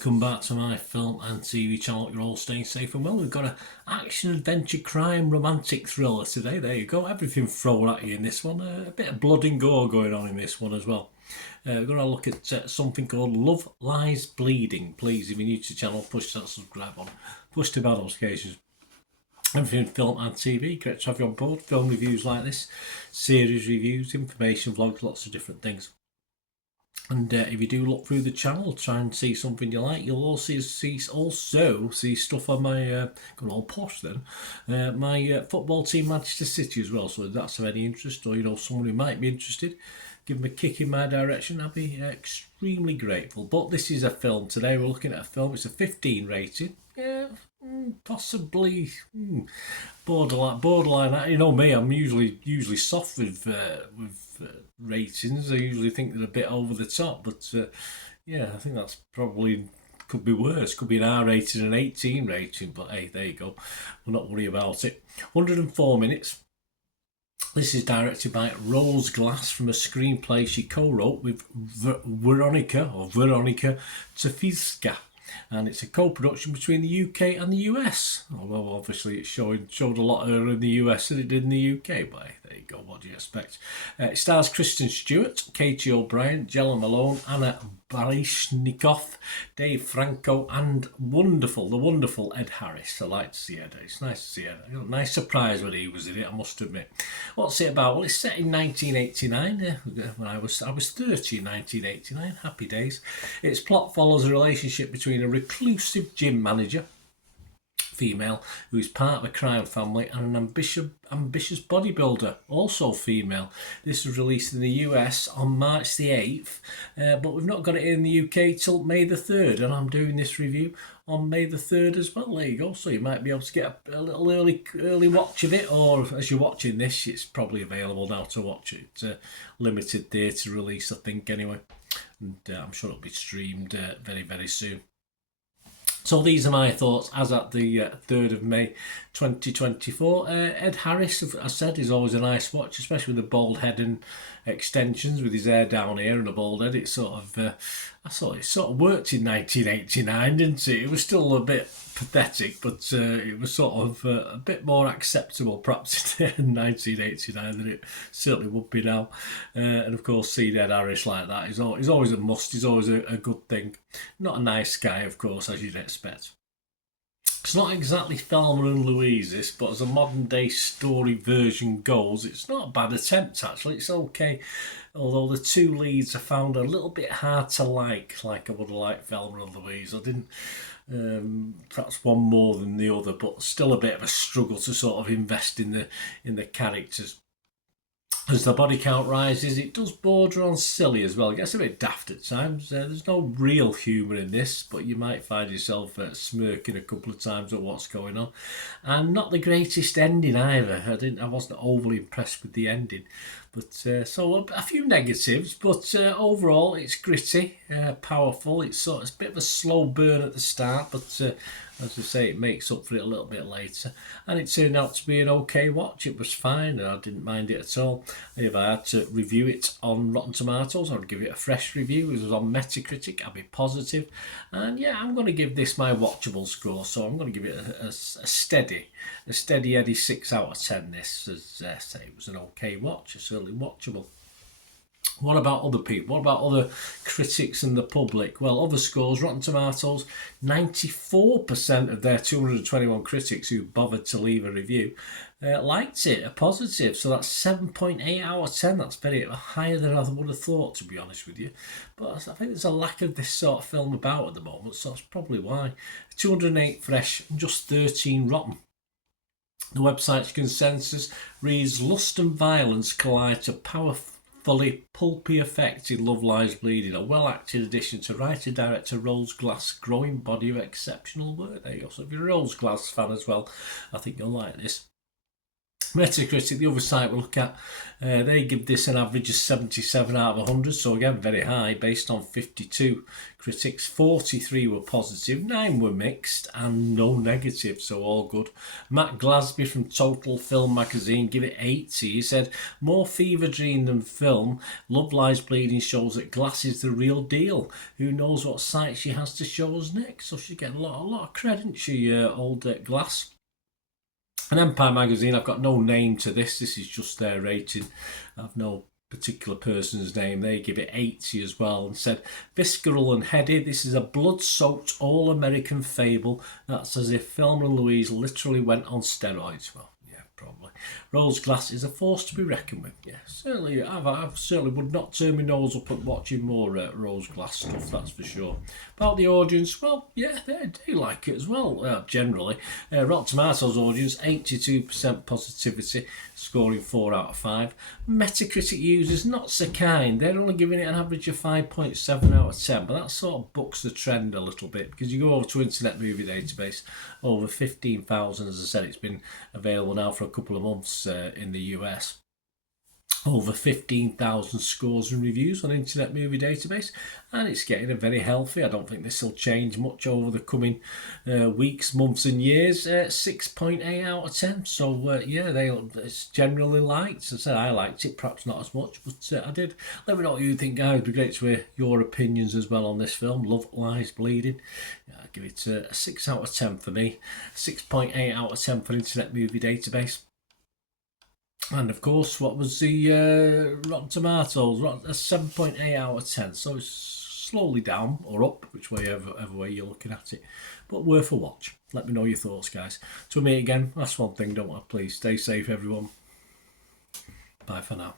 welcome back to my film and TV channel. You're all staying safe and well. We've got an action, adventure, crime, romantic thriller today. There you go, everything thrown at you in this one. A bit of blood and gore going on in this one as well. We're going to look at something called Love Lies Bleeding. Please, if you're new to the channel, push that subscribe on. Push the bell notifications. Everything film and TV, great to have you on board. Film reviews like this, series reviews, information vlogs, lots of different things. And if you do look through the channel, try and see something you like, you'll also see stuff on my, got all posh then, my football team Manchester City as well. So if that's of any interest, or you know someone who might be interested, give them a kick in my direction. I'd be extremely grateful. But this is a film today. We're looking at a film. It's a 15 rating. Yeah, possibly borderline. You know me, I'm usually soft with ratings. I usually think they're a bit over the top, but yeah, I think that's probably could be worse. Could be an R rating and an 18 rating, but hey, there you go. We'll not worry about it. 104 minutes. This is directed by Rose Glass from a screenplay she co-wrote with Veronika Tefizka. And it's a co-production between the UK and the US. Although obviously it showed a lot earlier in the US than it did in the UK, but there you go, what do you expect? It stars Kristen Stewart, Katie O'Brien, Jella Malone, Anna Baryshnikov, Dave Franco, and the wonderful Ed Harris. I like to see Ed. It's nice to see Ed. Nice surprise when he was in it, I must admit. What's it about? Well, it's set in 1989. When I was 30 in 1989. Happy days. Its plot follows a relationship between a reclusive gym manager, female, who is part of a crime family, and an ambitious bodybuilder, also female. This was released in the US on March the 8th, but we've not got it in the UK till May the 3rd, and I'm doing this review on May the 3rd as well. There you go, so you might be able to get a little early watch of it, or as you're watching this, it's probably available now to watch it. It's a limited theatre release, I think, anyway, and I'm sure it'll be streamed very, very soon. So these are my thoughts as at the 3rd of May 2024. Ed Harris, as I said, is always a nice watch, especially with the bald head and extensions with his hair down here and a bald head. It's sort of, I thought it sort of worked in 1989, didn't it? It was still a bit pathetic, but it was sort of a bit more acceptable perhaps in 1989 than it certainly would be now. And of course, seeing Ed Harris like that is always a must. He's always a good thing. Not a nice guy, of course, as you'd expect. It's not exactly Thelma and Louise, this, but as a modern day story version goes, it's not a bad attempt actually. It's okay, although the two leads are found a little bit hard to like I would have liked Thelma and Louise. I didn't, perhaps one more than the other, but still a bit of a struggle to sort of invest in the characters. As the body count rises, it does border on silly as well. It gets a bit daft at times. There's no real humour in this, but you might find yourself smirking a couple of times at what's going on. And not the greatest ending either. I wasn't overly impressed with the ending. But so a few negatives, but overall it's gritty, powerful. It's a bit of a slow burn at the start, but as I say, it makes up for it a little bit later. And it turned out to be an okay watch. It was fine, and I didn't mind it at all. And if I had to review it on Rotten Tomatoes, I would give it a fresh review. It was on Metacritic, I'd be positive. And yeah, I'm going to give this my watchable score. So I'm going to give it a steady Eddie 6 out of 10. This, as I say, it was an okay watch. It's certainly watchable. What about other people? What about other critics and the public? Well, other scores, Rotten Tomatoes, 94% of their 221 critics who bothered to leave a review liked it, a positive. So that's 7.8 out of 10. That's very higher than I would have thought, to be honest with you. But I think there's a lack of this sort of film about at the moment, so that's probably why. 208 fresh and just 13 rotten. The website's consensus reads, lust and violence collide to powerfully pulpy effect in Love Lies Bleeding, a well-acted addition to writer-director Rose Glass' growing body of exceptional work. There you go. So if you're a Rose Glass fan as well, I think you'll like this. Metacritic, the other site we look at, they give this an average of 77 out of 100, so again very high, based on 52 critics. 43 were positive, 9 were mixed, and no negative, so all good. Matt Glasby from Total Film Magazine give it 80. He said, more fever dream than film, Love Lies Bleeding shows that Glass is the real deal. Who knows what site she has to show us next? So she's getting a lot of credit, she, old Glass. And Empire Magazine, I've got no name to this. This is just their rating. I've no particular person's name. They give it 80 as well and said, visceral and heady, this is a blood-soaked all-American fable. That's as if Thelma and Louise literally went on steroids. Well, yeah, probably. Rose Glass is a force to be reckoned with. Yeah, certainly. I certainly would not turn my nose up at watching more Rose Glass stuff, that's for sure. About the audience, well, yeah, they like it as well, generally. Rotten Tomatoes audience, 82% positivity, scoring 4 out of 5. Metacritic users, not so kind. They're only giving it an average of 5.7 out of 10, but that sort of bucks the trend a little bit, because you go over to Internet Movie Database, over 15,000, as I said, it's been available now for a couple of months in the US. Over 15,000 scores and reviews on Internet Movie Database, and it's getting a very healthy. I don't think this will change much over the coming weeks, months and years. 6.8 out of 10. So yeah, it's generally liked. As I said, I liked it, perhaps not as much, but I did. Let me know what you think, guys. It'd be great to hear your opinions as well on this film, Love Lies Bleeding. I'll give it a 6 out of 10 for me, 6.8 out of 10 for Internet Movie Database. And of course, what was the Rotten Tomatoes? A 7.8 out of 10. So it's slowly down or up, which way ever way you're looking at it. But worth a watch. Let me know your thoughts, guys. To me again, that's one thing, don't I? Please stay safe, everyone. Bye for now.